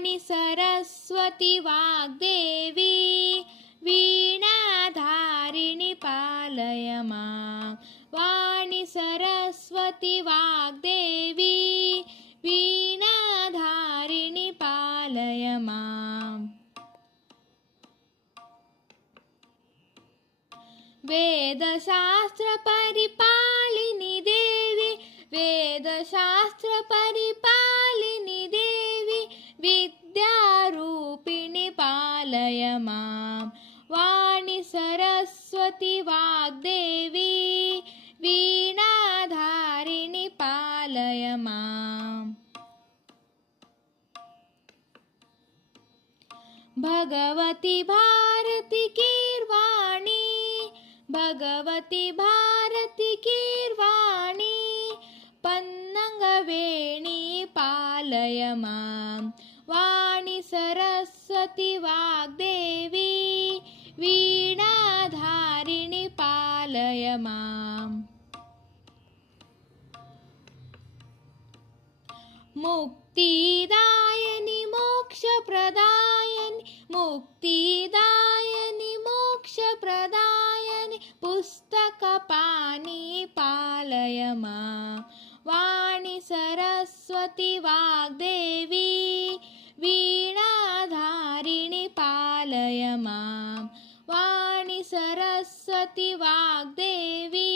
वाणी सरस्वती वाग्देवी वीणाधारिणी पालय मां वाणी सरस्वती वाग्देवी वीणाधारिणी पालय माम् वेदशास्त्रपरिपालिनी देवी वेदशास्त्रपरिपालिनी देवी विद्यारूपिणी पालय मां वाणी सरस्वती वाग्देवी वीणाधारिणी पालय माम् भगवती भारती गीर्वाणी भगवती भारती गीर्वाणी पन्नगवेणी पालय मां वाणी सरस्वती वाग्देवी वीणाधारिणी पालय माम् मुक्तिदायिनी मोक्षप्रदायिनी मुक्तिदायिनी मोक्षप्रदायिनी पुस्तकपाणि पालय मां वाणी सरस्वती वाग्देवी वीणाधारिणी पालय मां वाणी सरस्वती वाग्देवी